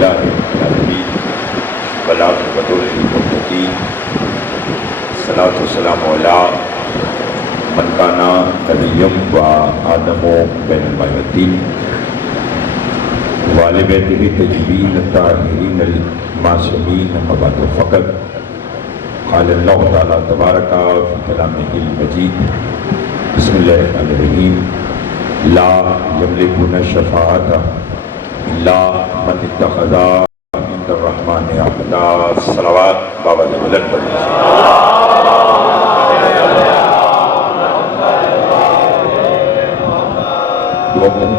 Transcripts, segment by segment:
للہ رب العالمین والعاقبۃ للمتقین الصلاۃ والسلام علی من کان نبیا و آدم بین الماء والطین وآل بیتہ الطیبین الطاہرین المعصومین اما بعد فقط قال اللہ تعالیٰ تبارک فی کلامہ المجید بسم اللہ الرحمن الرحیم لا یملکون الشفاعۃ الا من اتخذ عند الرحمن عہدا. صلوات بابا بلند پڑھیں.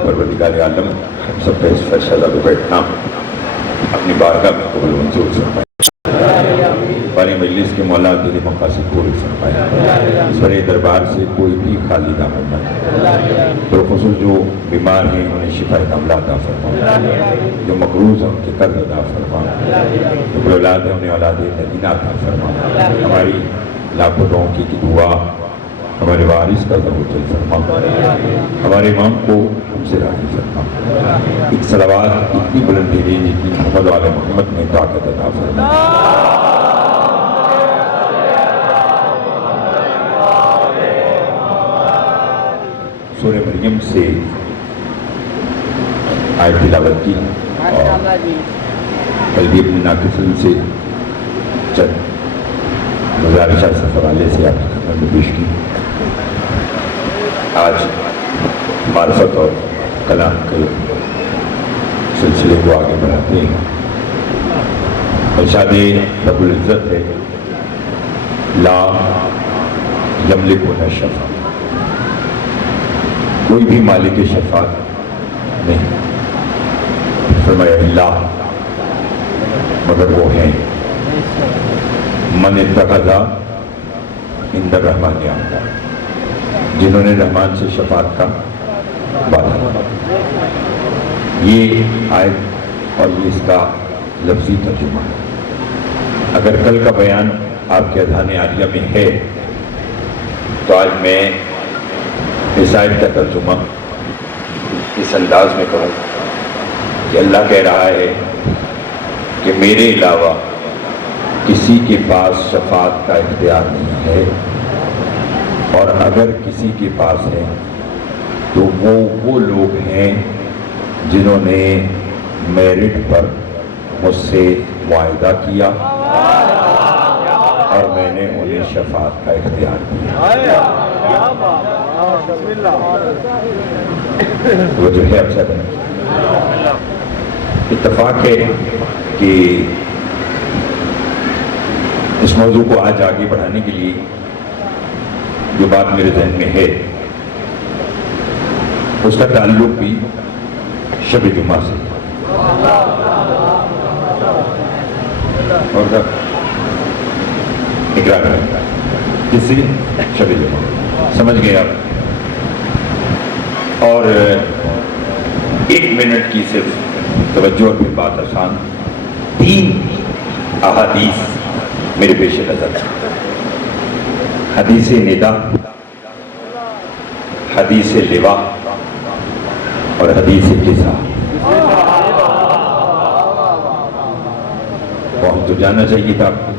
پروردگار عالم ہم سب کا اس فیصلہ پہ بیٹھنا اپنی بارگاہ میں قبول منظور فرمائے. باری مجلس کے مولا تیرے مقاصد پورے فرمائے. اس بڑے دربار سے کوئی بھی خالی نہ ہونا. بالخصوص جو بیمار ہیں انہیں شفا کاملہ عطا فرما. جو مقروض ہیں ان کے قرض ادا فرما. جو اولاد ہیں انہیں اولاد مدینہ عطا فرما. ہماری لاکھوں لوگوں کی دعا ہمارے وارث کا ضرور فرما. ہمارے امام کو ہم سے راضی فرما. ایک صلوات اتنی بلند دے جتنی محمد وعلی محمد میں طاقت عطا فرما. سورہ مریم سے آیت تلاوت کی اور کل بھی اپنے ناقصن سے چند گزارشات سے حوالے سے آپ کی خدمت میں پیش کی. آج معرفت اور کلام کے سلسلے کو آگے بڑھاتے ہیں. ارشاد رب العزت ہے لا یملکون الشفاعۃ. کوئی بھی مالک شفاعت نہیں. فرمایا اللہ مگر وہ ہیں من اتخذ عند الرحمن عہدا جنہوں نے رحمان سے شفاعت کا وعدہ. یہ آیت اور یہ اس کا لفظی ترجمہ. اگر کل کا بیان آپ کے اذہان عالیہ میں ہے تو آج میں اس آیت کا ترجمہ اس انداز میں کروں کہ اللہ کہہ رہا ہے کہ میرے علاوہ کسی کے پاس شفاعت کا اختیار نہیں ہے، اور اگر کسی کے پاس ہے تو وہ لوگ ہیں جنہوں نے میرٹ پر مجھ سے معاہدہ کیا اور میں نے انہیں شفاعت کا اختیار دیا. وہ جو ہے اکثر اتفاق ہے کہ اس موضوع کو آج آگے بڑھانے کے لیے جو بات میرے ذہن میں ہے اس کا تعلق بھی شب جمعہ سے اور اقرار ہے. کس سے؟ شب جمعہ. سمجھ گئے آپ؟ اور 1 منٹ کی صرف توجہ اور پھر بات آسان. 3 احادیث میرے پیش نظر. حدیث ندا، حدیث لوا اور حدیث قصہ. بہت تو جاننا چاہیے تھا آپ کو.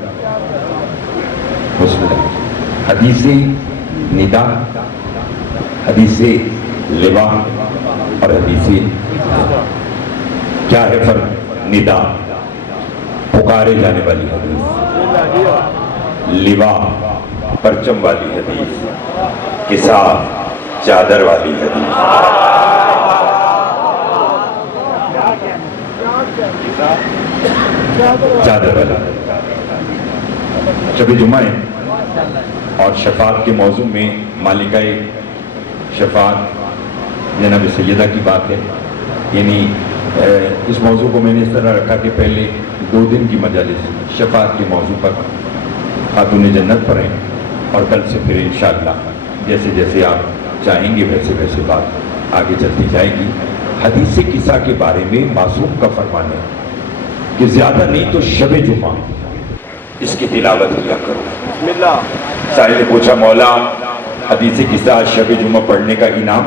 حدیث ندا، حدیث لوا اور حدیث. کیا ہے فرق؟ ندا پکارے جانے والی حدیث، لوا پرچم والی حدیث، قصہ چادر والی حدیث. چادر والا شب جمعہ ہے اور شفاعت کے موضوع میں مالکہ شفاعت جناب سیدہ کی بات ہے. یعنی اس موضوع کو میں نے اس طرح رکھا کہ پہلے 2 دن کی مجالس شفاعت کے موضوع پر خاتون جنت پر ہیں اور کل سے پھر انشاءاللہ جیسے جیسے آپ چاہیں گے ویسے ویسے بات آگے چلتی جائے گی. حدیث قصہ کے بارے میں معصوم کا فرمان ہے کہ زیادہ نہیں تو شب جمعہ اس کی تلاوت کیا کرو. سائل نے پوچھا مولا حدیث قصہ شب جمعہ پڑھنے کا انعام؟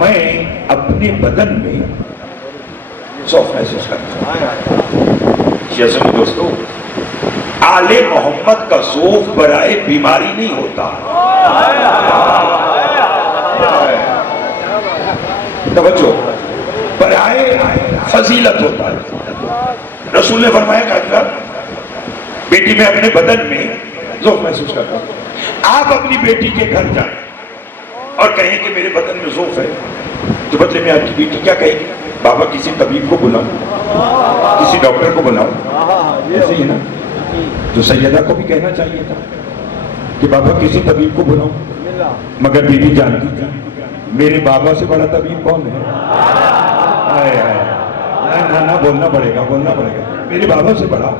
میں اپنے بدن میں ذوق محسوس کرتا ہوں. شیعہ دوستو، آل محمد کا ذوق برائے بیماری نہیں ہوتا. توجہ، برائے فضیلت ہوتا ہے. رسول نے فرمایا کہ بیٹی میں اپنے بدن میں ذوق محسوس کرتا ہوں. آپ اپنی بیٹی کے گھر جائیں اور کہیں کہ میرے بدن میں ذوق ہے، تو بدلے میں آپ کی بیٹی کیا کہے گی؟ بابا کسی طبیب کو بلاؤ، کسی ڈاکٹر کو بلاؤ. ایسے ہی نا، تو سیدہ کو بھی کہنا چاہیے تھا کہ بابا کسی طبیب کو بلاؤ، مگر بیٹی جانتی تھی میرے بابا سے بڑا طبیب کون ہے. نہ بولنا پڑے گا، میرے بابا سے بڑا.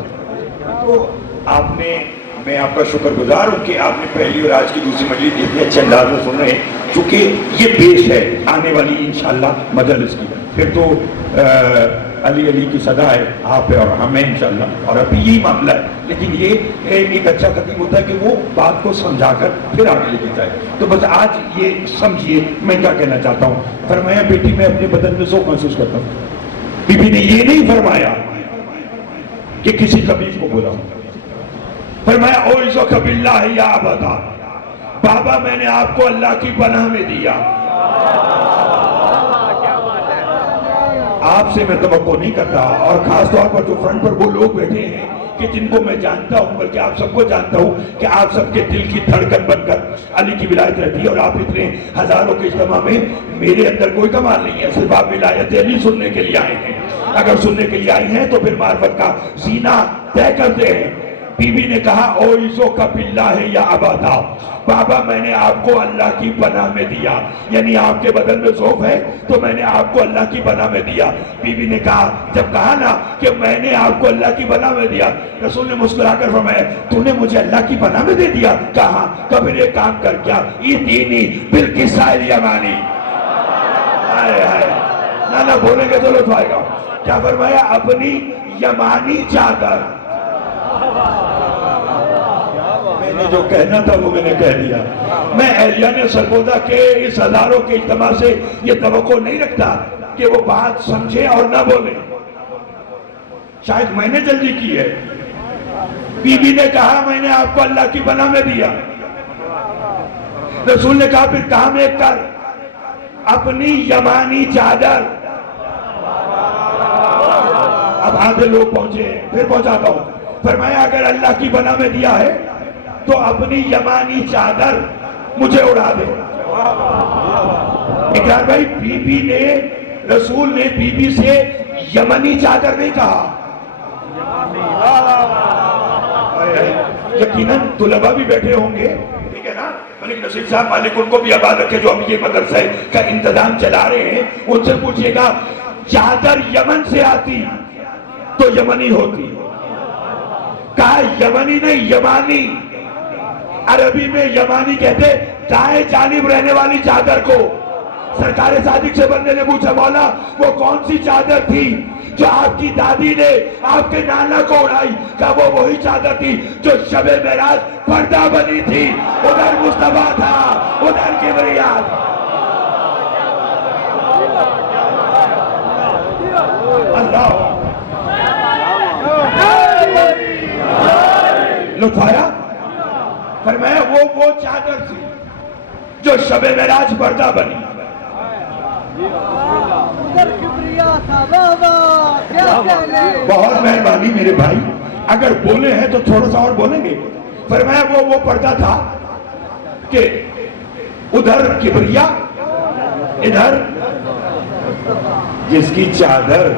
تو آپ نے، میں آپ کا شکر گزار ہوں کہ آپ نے پہلی اور آج کی دوسری مجلس اتنے اچھے انداز میں سن رہے ہیں، چونکہ یہ پیش ہے آنے والی انشاءاللہ مجلس کی. پھر تو علی علی کی صدا ہے، آپ ہے اور ہمیں انشاءاللہ، اور ابھی یہی معاملہ ہے. لیکن یہ ایک اچھا خطیب ہوتا ہے کہ وہ بات کو سمجھا کر پھر آگے لے کے جائے. تو بس آج یہ سمجھیے میں کیا کہنا چاہتا ہوں. فرمایا بیٹی میں اپنے بدن میں ذوق محسوس کرتا ہوں. بی بی نے یہ نہیں فرمایا کہ کسی طبیب کو بلاؤ. فرمایا اعوذک باللہ یا ابدا، بابا میں نے آپ کو اللہ کی پناہ میں دیا. آپ سے میں توقع نہیں کرتا، اور خاص طور پر جو فرنٹ پر وہ لوگ بیٹھے ہیں کہ جن کو میں جانتا ہوں، بلکہ آپ سب کو جانتا ہوں کہ آپ سب کے دل کی دھڑکن بن کر علی کی ولایت رہتی ہے. اور آپ اتنے ہزاروں کے اجتماع میں، میرے اندر کوئی کمال نہیں ہے، صرف آپ ولایت علی سننے کے لیے آئے ہیں. اگر سننے کے لیے آئے ہیں تو پھر معرفت کا زینہ طے کرتے ہیں. بی بی نے کہا اعوذک باللہ یا ابدا، بابا میں نے آپ کو اللہ کی پناہ میں دیا، یعنی آپ کے بدن میں ذوق ہے تو میں نے آپ کو اللہ کی پناہ میں دیا. بی بی نے کہا، جب کہا نا کہ میں نے آپ کو اللہ کی پناہ میں دیا، رسول نے مسکرا کر فرمایا تو نے مجھے اللہ کی پناہ میں دے دیا؟ کہا کبھی ایک کام کر، کیا ایتینی بالکساء الیمانی. نہ بولیں گے تو لطف آئے گا. کیا فرمایا؟ اپنی یمانی چادر. میں نے جو کہنا تھا وہ میں نے کہہ دیا. میں اہلیان سرگودا کے اس ہزاروں کے اجتماع سے یہ توقع نہیں رکھتا کہ وہ بات سمجھے اور نہ بولے. شاید میں نے جلدی کی ہے. بی بی نے کہا میں نے آپ کو اللہ کی پناہ میں دیا. رسول نے کہا پھر کام ایک کر، اپنی یمانی چادر. اب آدھے لوگ پہنچے ہیں، پھر پہنچاتا ہوں. فرمایا اگر اللہ کی پناہ میں دیا ہے تو اپنی یمانی چادر مجھے اڑا دے. اقرار بھائی، بی بی نے، رسول نے بی بی سے یمنی چادر نہیں کہا. یقیناً طلباء بھی بیٹھے ہوں گے، ٹھیک ہے نا؟ ملک نصیر صاحب مالک ان کو بھی آباد رکھے جو اب یہ مدرسہ کا انتظام چلا رہے ہیں. ان سے پوچھئے گا چادر یمن سے آتی تو یمنی ہوتی. کہا یمنی نہیں، یمانی. عربی میں یمانی کہتے دائیں جانب رہنے والی چادر کو. سرکار صادق سے بندے نے پوچھا مولا وہ کون سی چادر تھی جو آپ کی دادی نے آپ کے نانا کو اڑائی؟ کہا وہ وہی چادر تھی جو شب معراج پردہ بنی تھی. ادھر مصطفیٰ تھا، ادھر کبریاء تھا. اللہ لطف آیا؟ فرمایا وہ چادر تھی جو شب معراج پردہ بنی. بہت مہربانی میرے بھائی، اگر بولے ہیں تو تھوڑا سا اور بولیں گے. فرمایا وہ پردہ تھا کہ ادھر کبریا، ادھر جس کی چادر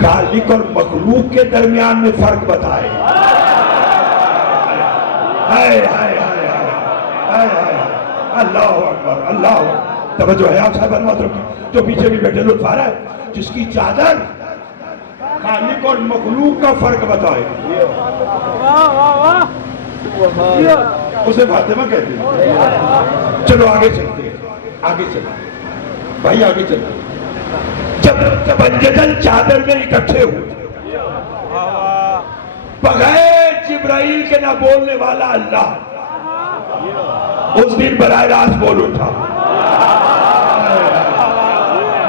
خالق اور مخلوق کے درمیان میں فرق بتائے. اللہ اکبر، اللہ اکبر. توجہ ہے آپ صاحب نوازوں کی جو پیچھے بھی بیٹھے لطف آ رہا ہے. جس کی چادر خالق اور مخلوق کا فرق بتائے اسے فاطمہ کہتے ہیں. چلو آگے چلتے ہیں، آگے چلتے بھائی، آگے چلتے. جب انجدل چادر میں اکٹھے ہوئے بغیر جبرائیل کے نہ بولنے والا اللہ اس دن براہ راست بول اٹھا.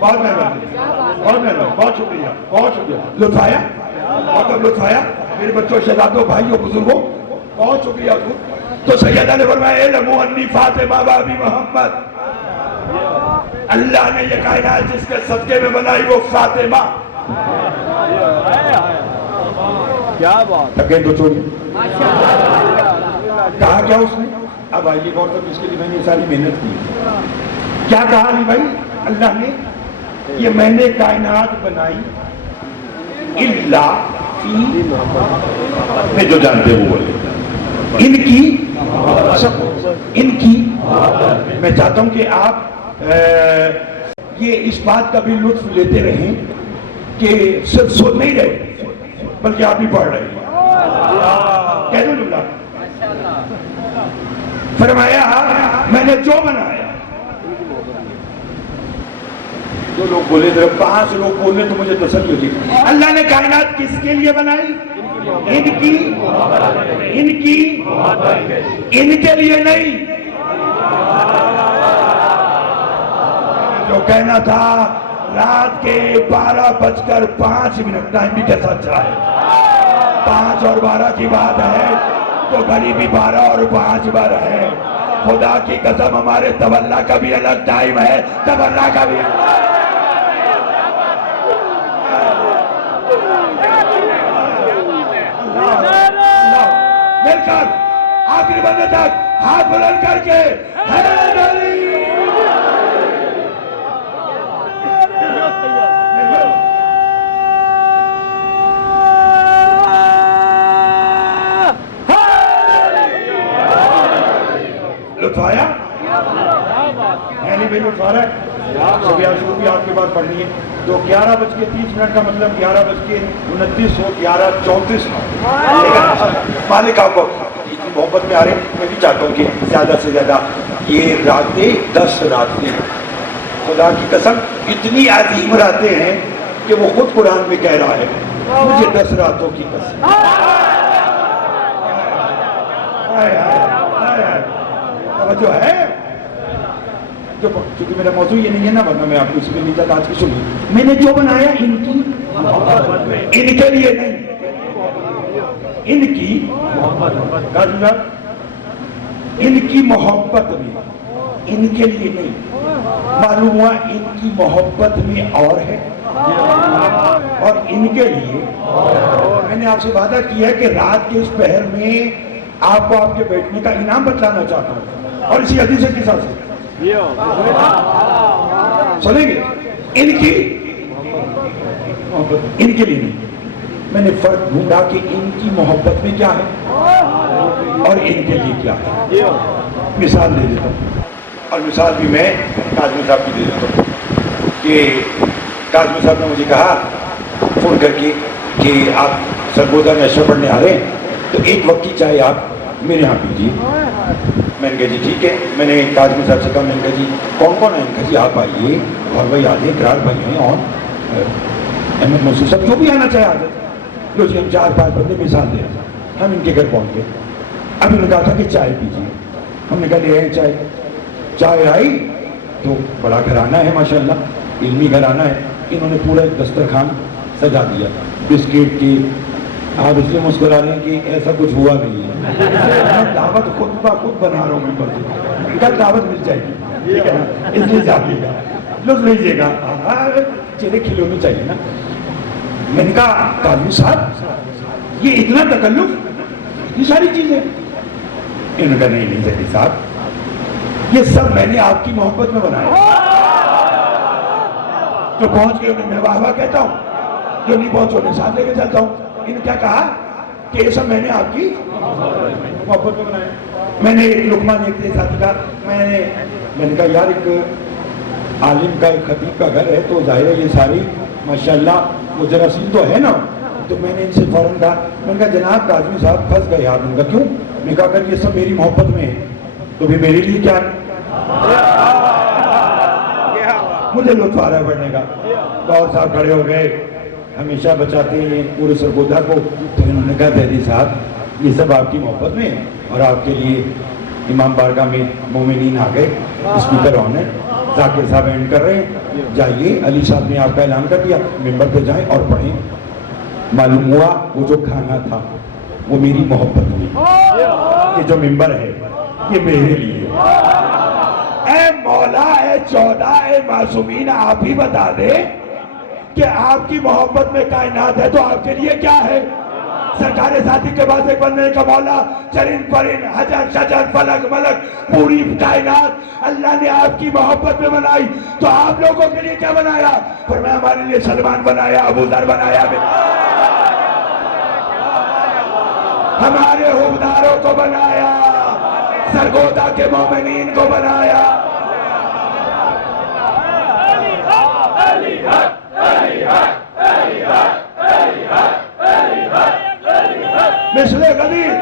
بہت مہربانی، بہت مہربانی، بہت شکریہ، بہت شکریہ. لطف آیا، بہت لطف آیا میرے بچوں، شہزادوں، بھائیوں، بزرگوں، بہت شکریہ حضور. تو سیدہ نے فرمایا اعلموا انی فاطمہ بابی محمد. اللہ نے یہ کائنات جس کے صدقے میں بنائی وہ فاطمہ. کیا بات، تکین تو چھوڑی. کہا کیا اس نے؟ اب آئیے غور تک، اس کے لیے میں نے ساری محنت کی. کیا کہا علی بھائی اللہ نے؟ یہ میں نے کائنات بنائی اللہ فی، میں جو جانتے وہ بولے ان کی سب، ان کی. میں چاہتا ہوں کہ آپ یہ اس بات کا بھی لطف لیتے رہیں کہ صرف سن نہیں رہے بلکہ آپ بھی پڑھ رہے ہیں. کہہ دوں جملہ. فرمایا میں نے جو بنایا، دو لوگ بولے ذرا 5 لوگ بولے تو مجھے تسلی ہوتی. اللہ نے کائنات کس کے لیے بنائی؟ ان کی، ان کی، ان کے لیے نہیں. جو کہنا تھا رات کے 12:05 ٹائم بھی کیسا اچھا ہے. 5 اور 12 کی بات ہے تو گھڑی بھی 12 اور 5 بار ہے. خدا کی قسم ہمارے تولا کا بھی الگ ٹائم ہے، تولا کا بھی. مل کر آخری بندے تک ہاتھ بلند کر کے حیدری. لطف آیا؟ بھائی لطف آ رہا ہے؟ سبھی شروع بھی آپ کے بعد پڑھنی ہے. تو 11:30 کا مطلب 11:29 ہو، 11:34 مالک آپ کو اتنی محبت میں آ رہے ہیں. میں بھی چاہتا ہوں کہ زیادہ سے زیادہ یہ راتیں 10 راتیں خدا کی قسم اتنی عظیم راتیں ہیں کہ وہ خود قرآن میں کہہ رہا ہے مجھے 10 راتوں کی قسم. جو ہے جو چونکہ میرا موضوع یہ نہیں ہے نا، ورنہ میں آپ کو اسی پہ نہیں چاہتا. آج کی سنیے، میں نے جو بنایا ان کی، ان کے لیے نہیں، ان کی ان کی محبت میں، ان کے لیے نہیں. معلوم ہوا ان کی محبت میں اور ہے اور ان کے لیے. میں نے آپ سے وعدہ کیا ہے کہ رات کے اس پہر میں آپ کو آپ کے بیٹھنے کا انعام بتلانا چاہتا ہوں، اور اسی حدیث کے ساتھ سنیں گے. ان کی محبت، ان کے لیے نہیں. میں نے فرق ڈھونڈا کہ ان کی محبت میں کیا ہے اور ان کے لیے کیا ہے. مثال دے دیتا ہوں، اور مثال بھی میں کاظمی صاحب کی دے دیتا ہوں کہ کاظمی صاحب نے مجھے کہا فون کر کے کہ آپ سرگودا میں اشرف پڑھنے آ رہے ہیں تو ایک وقت کی چائے آپ میرے یہاں پیجیے. میں نے کہا جی ٹھیک ہے. میں نے کاظمی صاحب سے کہا، میں نے کہا جی کون کون ہے؟ کہا جی آپ آئیے، اور بھائی آ جائیں، اقرار بھائی ہیں اور احمد منصور صاحب جو بھی آنا چاہے آ جائے. جو جی ہم 4-5 بندے مثال دے رہے ہیں. ہم ان کے گھر پہنچ گئے. اب انہوں نے کہا تھا کہ چائے پیجیے. ہم نے کہا لے آئے چائے. چائے آئی تو بڑا گھرانہ ہے ماشاءاللہ، علمی گھرانہ ہے. انہوں نے پورا ایک دسترخوان سجا دیا بسکٹ کی. آپ اس لیے مسکرا رہے ہیں کہ ایسا کچھ ہوا نہیں ہے. میں دعوت خود بخود بنا رہا ہوں پر کل دعوت مل جائے گی، ٹھیک ہے نا؟ اس لیے جائیے گا، لطف لیجیے گا. چہرے کھلونے چاہیے نا. میں نے کہا کاظمی صاحب یہ اتنا تکلف، یہ ساری چیزیں. انہوں نے کہا نہیں زہری صاحب یہ سب میں نے آپ کی محبت میں بنایا. جو پہنچ گئے انہیں میں واہ واہ کہتا ہوں، جو نہیں پہنچے انہیں ساتھ لے کے چلتا ہوں. انہوں نے کیا کہا کہ یہ سب میں نے آپ کی محبت میں بنایا. میں نے ایک لقمان ایک تھے ساتھی کا، میں نے کہا یار ایک عالم کا، ایک خطیب کا گھر ہے تو ظاہر ہے یہ ساری ماشاءاللہ وہ جراثیم تو ہے نا. تو میں نے ان سے فوراً کہا، میں نے کہا جناب کاظمی صاحب پھنس گئے. آپ نے کہا کیوں؟ میں نے کہا اگر یہ سب میری محبت میں ہے تو بھی میرے لیے کیا ہے؟ مجھے لطف آ رہا ہے پڑھنے کا. باور صاحب کھڑے ہو گئے، ہمیشہ بچاتے ہیں پورے سرگودا کو. تو انہوں نے کہا دہلی صاحب یہ سب آپ کی محبت میں ہے اور آپ کے لیے امام بارگاہ میں مومنین آ گئے، اسپیکر آن ہے، ذاکر صاحب اینڈ کر رہے ہیں. جائیے علی صاحب نے آپ کا اعلان کر دیا، ممبر پہ جائیں اور پڑھیں۔ معلوم ہوا وہ جو کھانا تھا وہ میری محبت میں، یہ جو ممبر ہے یہ میرے لیے۔ اے مولا، اے چودہ، اے معصومین، آپ ہی بتا دے کہ آپ کی محبت میں کائنات ہے تو آپ کے لیے کیا ہے؟ سرکار ذاتی کے بعد ایک بندے کا مولا، چرند پرند، حجر شجر فلک ملک، پوری کائنات اللہ نے آپ کی محبت میں بنائی، تو آپ لوگوں کے لیے کیا بنایا؟ فرمایا ہمارے لیے سلمان بنایا، ابو ذر بنایا، ہمارے حبداروں کو بنایا، سرگودا کے مومنین کو بنایا۔ مثل غدیر،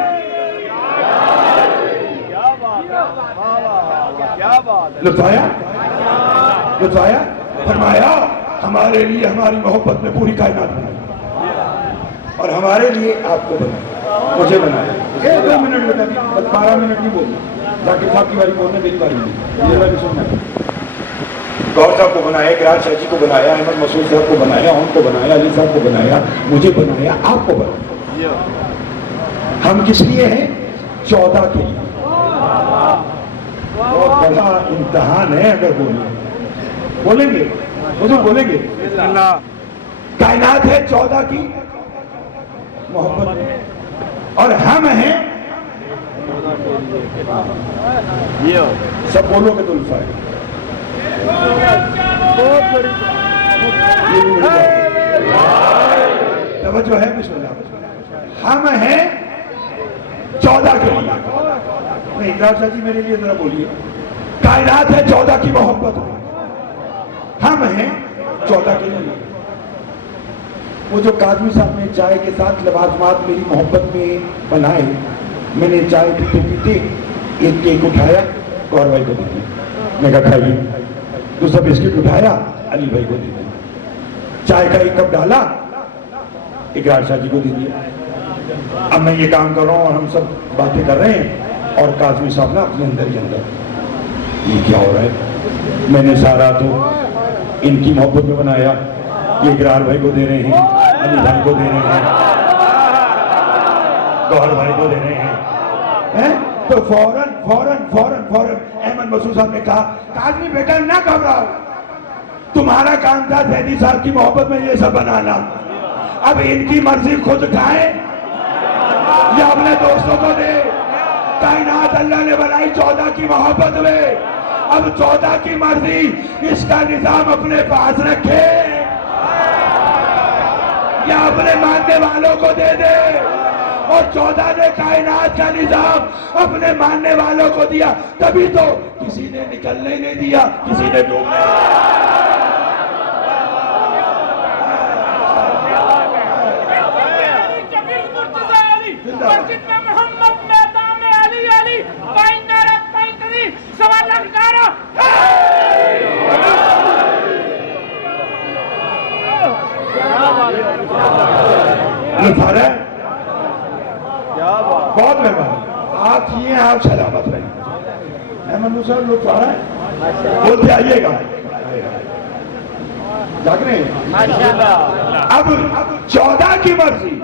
لطف آیا؟ لطف آیا؟ فرمایا ہمارے لیے ہماری محبت میں پوری کائنات بنائی اور ہمارے لیے آپ کو بنایا، مجھے بنایا۔ 2 منٹ بیٹا، بس 12 منٹ نہیں بولنا، ذاکر صاحب کی باری بولنا، میری باری نہیں، یہ باری سننا۔ گور صاحب کو بنایا، گراج شاہ جی کو بنایا، احمد مسعود صاحب کو بنایا، ان کو بنایا، علی صاحب کو بنایا، مجھے بنایا، آپ کو بنایا۔ ہم کس لیے ہیں؟ 14 کے لیے۔ بہت بڑا امتحان ہے اگر بولیں گے، حضور بولیں گے، کائنات ہے 14 کی محبت میں اور ہم ہیں، سب بولو گے تو الفا ہے۔ توجہ ہے؟ بسم اللہ۔ ہم ہیں 14 کے لیے، نہیں اقرار شاہ جی میرے لیے ذرا بولیے، کائنات ہے 14 کی محبت میں، ہم ہیں 14 کے لیے۔ وہ جو کاظمی صاحب نے چائے کے ساتھ لوازمات میری محبت میں بنائے، میں نے چائے پیتے پیتے ایک کیک اٹھایا، گور بھائی کو دے دیا، میں کہا کھائیے۔ دوسرا بسکٹ اٹھایا، علی بھائی کو دے دیا۔ چائے کا ایک کپ ڈالا، اقرار شاہ جی کو دے دیا۔ اب میں یہ کام کر رہا ہوں اور ہم سب باتیں کر رہے ہیں اور کاظمی صاحب نے اپنے اندر کے اندر یہ کیا ہو رہا ہے؟ میں نے سارا تو ان کی محبت میں بنایا، یہ اقرار بھائی کو دے رہے ہیں، علی بھائی کو دے رہے ہیں، گوہر بھائی کو دے رہے ہیں۔ تو فوراً احمد مسعود صاحب نے کہا، کاظمی بیٹا نہ گھبراؤ، تمہارا کام تھا زیدی صاحب کی محبت میں یہ سب بنانا، اب ان کی مرضی خود کھائیں یا اپنے دوستوں کو دے۔ کائنات اللہ نے بنائی 14 کی محبت میں، اب 14 کی مرضی، اس کا نظام اپنے پاس رکھے یا اپنے ماننے والوں کو دے دے، اور 14 نے کائنات کا نظام اپنے ماننے والوں کو دیا، تبھی تو کسی نے نکلنے نہیں دیا، کسی نے ڈوبنے نہیں دیا۔ بہت مہربانی، آپ یہ ہیں، آپ سلامت رہیے۔ احمد صاحب لطف آ رہا ہے، بولتے آئیے گا، جاگ رہے ہیں۔ اب 14 کی مرضی،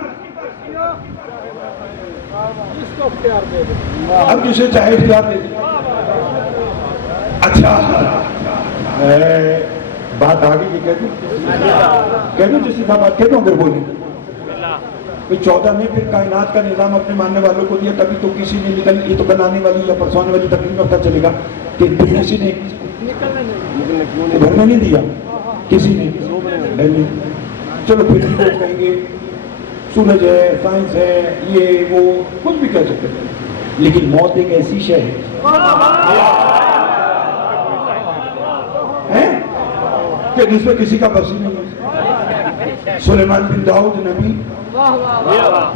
اب جسے چاہے اختیار دے دیں۔ اچھا بات آگے کی کہہ دوں جس طرح بات کہہ دوں اگر بولیں 14 نے پھر کائنات کا نظام اپنے ماننے والوں کو دیا، کبھی تو کسی نے نکل، یہ تو بنانے والی یا پرسوانے والی تقریب میں پتہ چلے گا کہ کسی نے بھرنے نہیں دیا، کسی نے چلو پھر بھی لوگ کہیں گے سورج ہے، سائنس ہے، یہ وہ کچھ بھی کہہ سکتے ہیں، لیکن موت ایک ایسی شے ہے کہ جس میں کسی کا بس ہی نہیں ہے۔ سلیمان بن داؤد نبی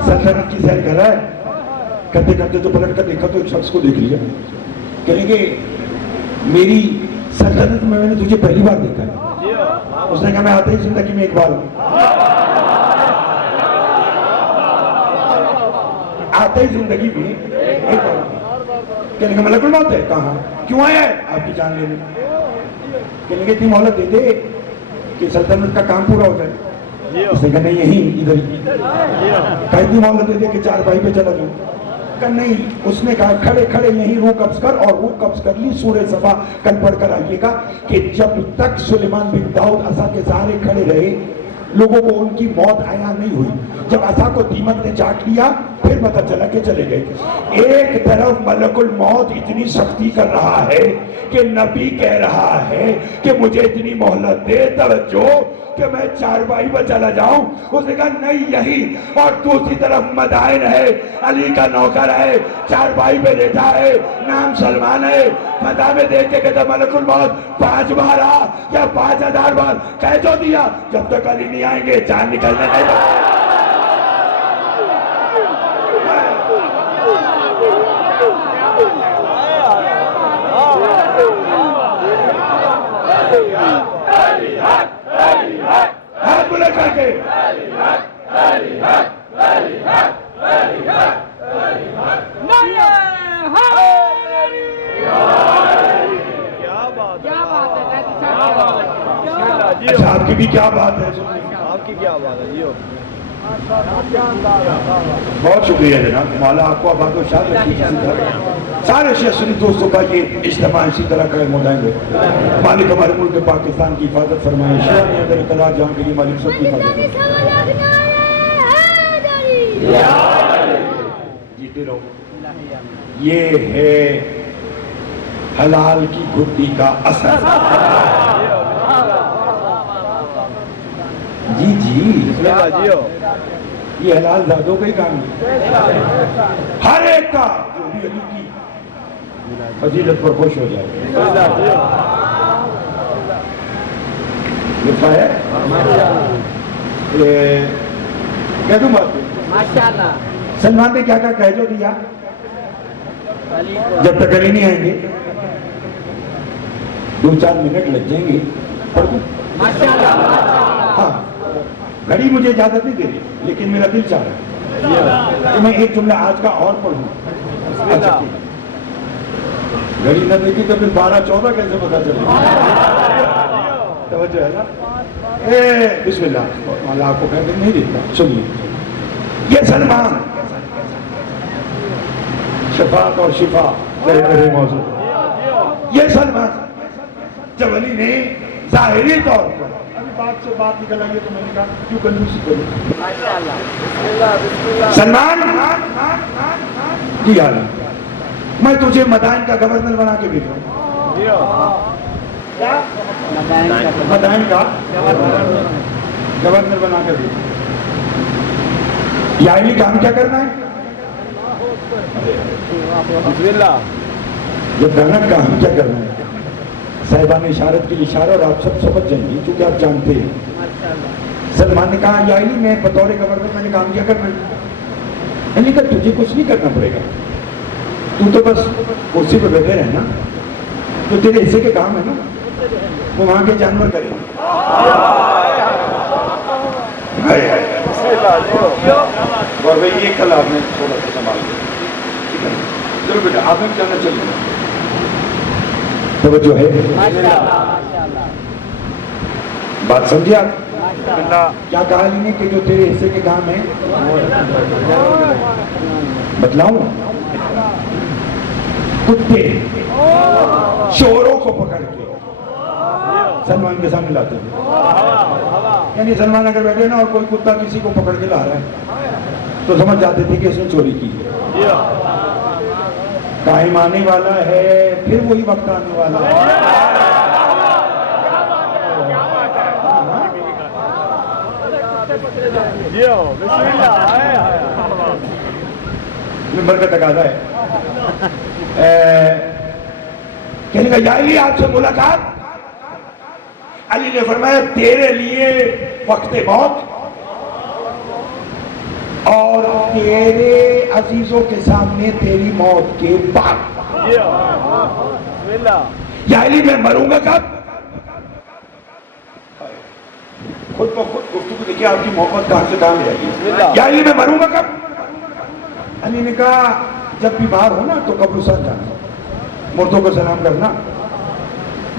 سلطنت کی سیر کر رہا ہے، کرتے کرتے تو پلٹ کر دیکھا تو ایک شخص کو دیکھ لیا، کہنے کہ میری سلطنت میں نے تجھے پہلی بار دیکھا ہے۔ اس نے کہا میں آتے ہی زندگی میں ایک بار ہوں، آتے ہی زندگی میں ایک بار، کہنے کا ملک الموت ہے، کہاں کیوں آیا ہے؟ آپ کی جان لینے۔ کہنے لگے اتنی مہلت دے دے کہ سلطنت کا کام پورا ہو جائے. اس نے کہا نہیں یہیں ادھر ہی. کہا اتنی مہلت دے دے کہ 4 بھائی پہ چلا جاؤں. کہا نہیں. اس نے کہا کھڑے کھڑے یہیں روح قبض کر, اور روح قبض کر لی. سورہ صفا کل پڑھ کر آئیے گا کہ جب تک سلیمان بن داؤد عصا کے سہارے کھڑے رہے لوگوں کو ان کی موت عیاں نہیں ہوئی. جب عصا کو دیمک نے چاٹ لیا پھر پتہ چلا کہ چلے گئے. ایک طرف ملک الموت اتنی سختی کر رہا ہے کہ نبی کہہ رہا ہے کہ مجھے اتنی مہلت دے, توجہ, کہ میں 4 بھائی پہ چلا جاؤں. اس نے کہا نہیں یہی. اور دوسری طرف مدائن ہے, علی کا نوکر ہے, 4 بھائی پہ دیتا ہے, نام سلمان ہے. مدہ میں دیکھ کے کہتا ملک الموت 5 بار آ یا 5000 بار, کہہ جو دیا جب تک علی نہیں آئیں گے جان نکلنے نہیں دو. ہاتھ بلند کر کے اچھا آپ کی بھی کیا بات ہے, آپ کی کیا بات ہے. بہت شکریہ جناب. مولا آپ کو آباد و شاد رکھیے. سارے شیعہ سنی دوستوں کا یہ اجتماع اسی طرح قائم ہو جائیں گے. مالک ہمارے ملک پاکستان کی حفاظت فرمائے. شیعہ نے اگر اقتدار جہاں کے لیے مالک سب کی حفاظت جیتے رہو. یہ ہے حلال کی گھٹی کا اثر. جی جی یہ حلال زادوں کا ہی کام ہے. ہر ایک کا جو بھی علی کی فضیلت پر خوش ہو جائے. لکھا ہے کہہ دوں بات. سلمان نے کیا کہہ جو دیا جب تک علی نہیں آئیں گے 2-4 منٹ لگ جائیں گے. پڑھ دوں. ہاں گھڑی مجھے اجازت نہیں دے رہی لیکن میرا دل چاہ رہا ہے کہ میں ایک جملہ آج کا اور پڑھوں. اچھا گھڑی نہ دیکھی تو پھر 12-14 کیسے پتا چلے. توجہ ہے نا. بسم اللہ. مولا آپ کو کہتے نہیں دیتا. سنیے یہ سلمان شفاعت اور شفا میرے موضوع. یہ سلمان جب علی نے ظاہری طور پر بات سے بات نکل آئی ہے تو میں نے کہا کیوں کنجوسی کروں. سلمان جی علی میں تجھے مدائن کا گورنر بنا کے بھیجوں. مدائن کا گورنر بنا کے بھیجوں. یا علی کام کیا کرنا ہے جب دانت کام کیا کرنا ہے. صاحبان اشارت کے لیے اشارہ اور آپ سب سمجھ جائیں گے چونکہ آپ جانتے ہیں. سلمان نے کہا یا علی میں بطور گورنر میں نے کام کیا کرنا ہے. علی کہا تجھے کچھ نہیں کرنا پڑے گا, تو بس کرسی پہ بیٹھے رہنا. جو تیرے حصے کے کام ہے نا وہ وہاں کے جانور کریں. اور بھائی یہ کل آپ نے تھوڑا سا سنبھال لیا. چلو بیٹا آپ نے کیا نہ چلیے. توجہ ہے بات سمجھے آپ. کیا کہا علی نے کہ جو تیرے حصے کے کام ہیں بتلاؤں. کتے چوروں کو پکڑ کے سلمان کے سامنے لاتے ہیں. یعنی سلمان اگر بیٹھے نا اور کوئی کتا کسی کو پکڑ کے لا رہا ہے تو سمجھ جاتے تھے کہ اس نے چوری کی ہے. قائم آنے والا ہے پھر وہی وقت آنے والا ہے. ممبر کا تقاضا ہے. کہنے کا یا علی آپ سے ملاقات. علی نے فرمایا تیرے لیے وقت موت اور تیرے عزیزوں کے سامنے تیری موت کے بعد. یا علی میں مروں گا کب. خود بخود گفتگو دیکھیے آپ کی محبت کہاں سے کہاں لے آئی. یا علی میں مروں گا کب. علی نے کہا جب بیمار ہو نا تو قبرستان جانا, مردوں کو سلام کرنا.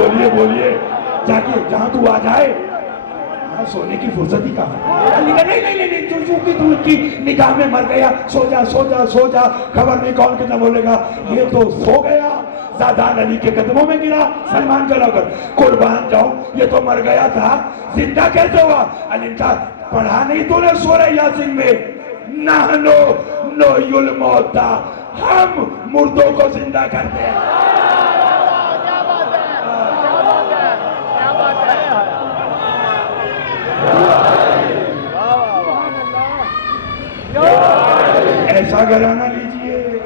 بولیے بولیے، جاگیے، جہاں تو آ جائے سونے کی فرصت ہی کہاں؟ علی کہا نہیں چونکہ تو ان کی نگاہ میں مر گیا، سو جا سو جا سو جا، خبر نہیں کون کتنا بولے گا، یہ تو سو گیا، زادان علی کے قدموں میں گرا، سلمان چلا کر قربان جاؤ، یہ تو مر گیا تھا، زندہ کیسے ہوا؟ علی نے کہا پڑھا نہیں تو نے سورہ یاسین میں، نحنو نحیی الموتیٰ، ہم مردوں کو زندہ کرتے ہیں۔ ایسا گھرانہ لیجئے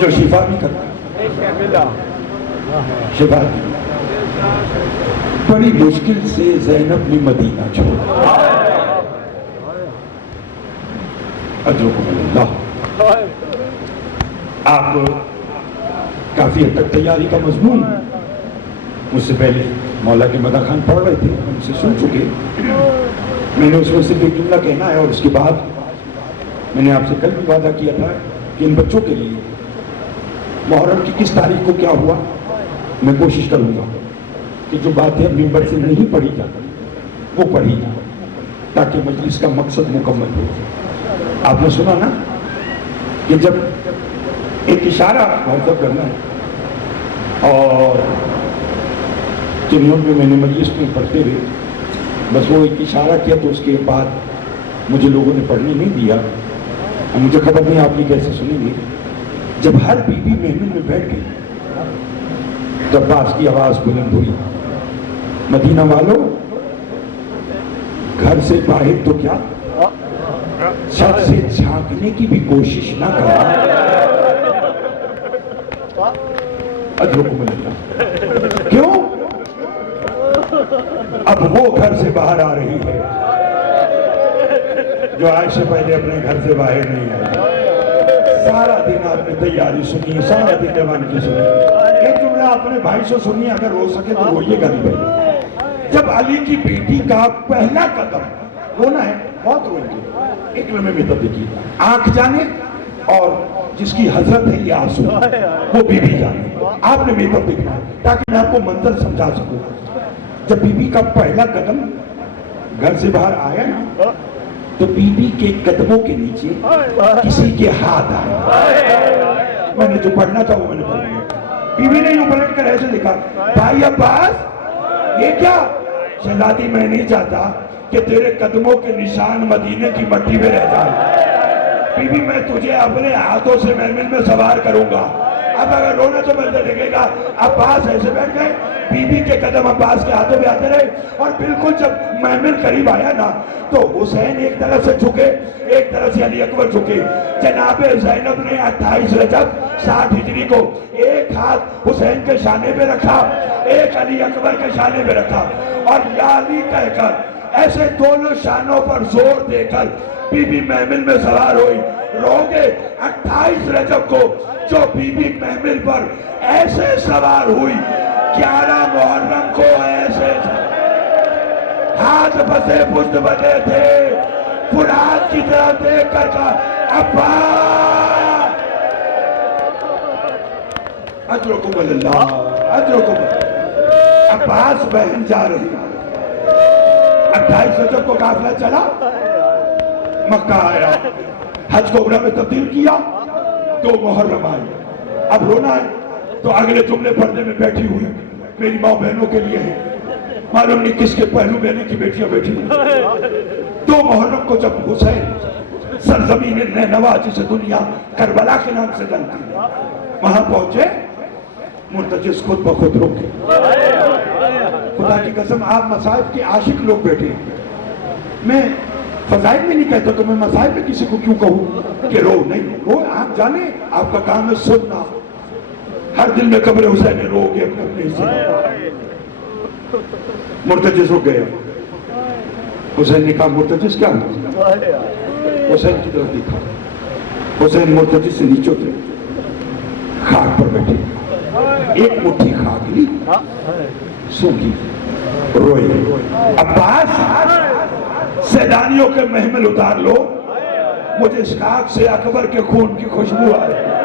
جو شفا بھی کرتا ہے، شفا بھی۔ بڑی مشکل سے زینب نے مدینہ چھوڑا، اجرکم اللہ۔ آپ کافی حد تک تیاری کا مضمون مجھ سے پہلے مولا کے مدح خان پڑھ رہے تھے، ان سے سن چکے، میں نے اس میں صرف ایک جملہ کہنا ہے، اور اس کے بعد میں نے آپ سے کل بھی وعدہ کیا تھا کہ ان بچوں کے لیے محرم کی کس تاریخ کو کیا ہوا میں کوشش کروں گا کہ جو باتیں ممبر سے نہیں پڑھی جاتی وہ پڑھی جائیں تاکہ مجلس کا مقصد مکمل ہو۔ آپ نے سنا نا کہ جب ایک اشارہ محسوس کرنا ہے، اور جنہوں میں نے مجلس میں پڑھتے ہوئے بس وہ ایک اشارہ کیا تو اس کے بعد مجھے لوگوں نے پڑھنے نہیں دیا، اور مجھے خبر نہیں آپ یہ کیسے سنیں گے۔ جب ہر بی بی محمل میں بیٹھ گئی تو عباس کی آواز بلند ہوئی، مدینہ والوں گھر سے باہر تو کیا چھت سے جھانکنے کی بھی کوشش نہ کرنا، اجرکم اللہ۔ کیوں؟ اب وہ گھر سے باہر آ رہی ہے جو آج سے پہلے اپنے گھر سے باہر نہیں آئی۔ سارا دن آپ نے تیاری سنی، سارا دن روانگی سنی، ایک جملہ اپنے بھائی سے سنی، اگر ہو سکے تو روئیے گا نہیں پہلے۔ جب علی کی بیٹی کا پہلا قدم رونا ہے، بہت روئیں گے، ایک لمحے میں تب دیکھیے، آنکھ جانے اور جس کی حضرت ہے یہ آنسو، وہ بی بی جانے۔ آپ نے میرے تب دیکھنا ہے تاکہ میں آپ کو منظر سمجھا سکوں۔ جب بی بی کا پہلا قدم گھر سے باہر آیا نا تو بی بی کے قدموں کے نیچے کسی کے ہاتھ آئے۔ میں نے جو پڑھنا تھا وہ میں نے پڑھ لیا۔ بی بی نے یوں پلٹ کر ایسے لکھا، بھائی عباس یہ کیا؟ شہزادی میں نہیں چاہتا کہ تیرے قدموں کے نشان مدینے کی مٹی میں رہ جائے، بی بی میں تجھے اپنے ہاتھوں سے محمل میں سوار کروں گا۔ اب اگر رونا تو میں دیکھے گا۔ عباس ایسے بیٹھ گئے، بی بی کے قدم عباس کے ہاتھوں میں آتے رہے، اور بالکل جب محمل قریب آیا نا تو حسین ایک طرف سے جھکے، ایک طرف سے علی اکبر جھکے۔ جناب زینب نے 28 رجب 60 ہجری کو ایک ہاتھ حسین کے شانے پہ رکھا، ایک علی اکبر کے شانے پہ رکھا، اور یا علی کہہ کر ایسے دونوں شانوں پر زور دے کر بی بی محمل میں سوار ہوئی۔ رو گے 28 رجب کو جو بی بی محمل پر ایسے سوار ہوئی، 11 محرم کو ایسے ہاتھ بسے پشت بجے تھے، فرات کی طرف دیکھ کر کہا عباس، اجرکم اللہ، اجرکم اللہ۔ عباس بہن جا رہی، 28 رجب کو قافلہ چلا، مکہ آیا، حج کو عمرہ میں تبدیل کیا، 2 محرم آئی۔ اب رونا ہے تو اگلے جملے پردے میں بیٹھی ہوئی میری ماں بہنوں کے لیے ہے، معلوم نہیں کس کے پہلو بہنے کی بیٹیاں بیٹھی ہیں۔ 2 محرم کو جب حسین سرزمین نینوا جسے دنیا کربلا کے نام سے جانتی ہے وہاں پہنچے، مرتجز خود بخود روکے۔ خدا کی قسم آپ مصائب کے عاشق لوگ بیٹھے ہیں، میں فضائل میں نہیں کہتا تو میں مصائب میں کسی کو کیوں کہوں کہ رو؟ نہیں رو، آپ جانے آپ کا کام ہے سننا۔ ہر دل میں قبر حسین رو گے اپنے حصے، مرتجز ہو گیا۔ حسین نے کہا مرتجز کیا ہوا؟ حسین کی طرف دیکھا، حسین مرتجز سے نیچے اترے، خاک پر بیٹھے، ایک مٹھی خاک لی، سونگی، روئے۔ عباس سیدانیوں کے محمل اتار لو، مجھے اس خاک سے اکبر کے خون کی خوشبو آ رہی ہے۔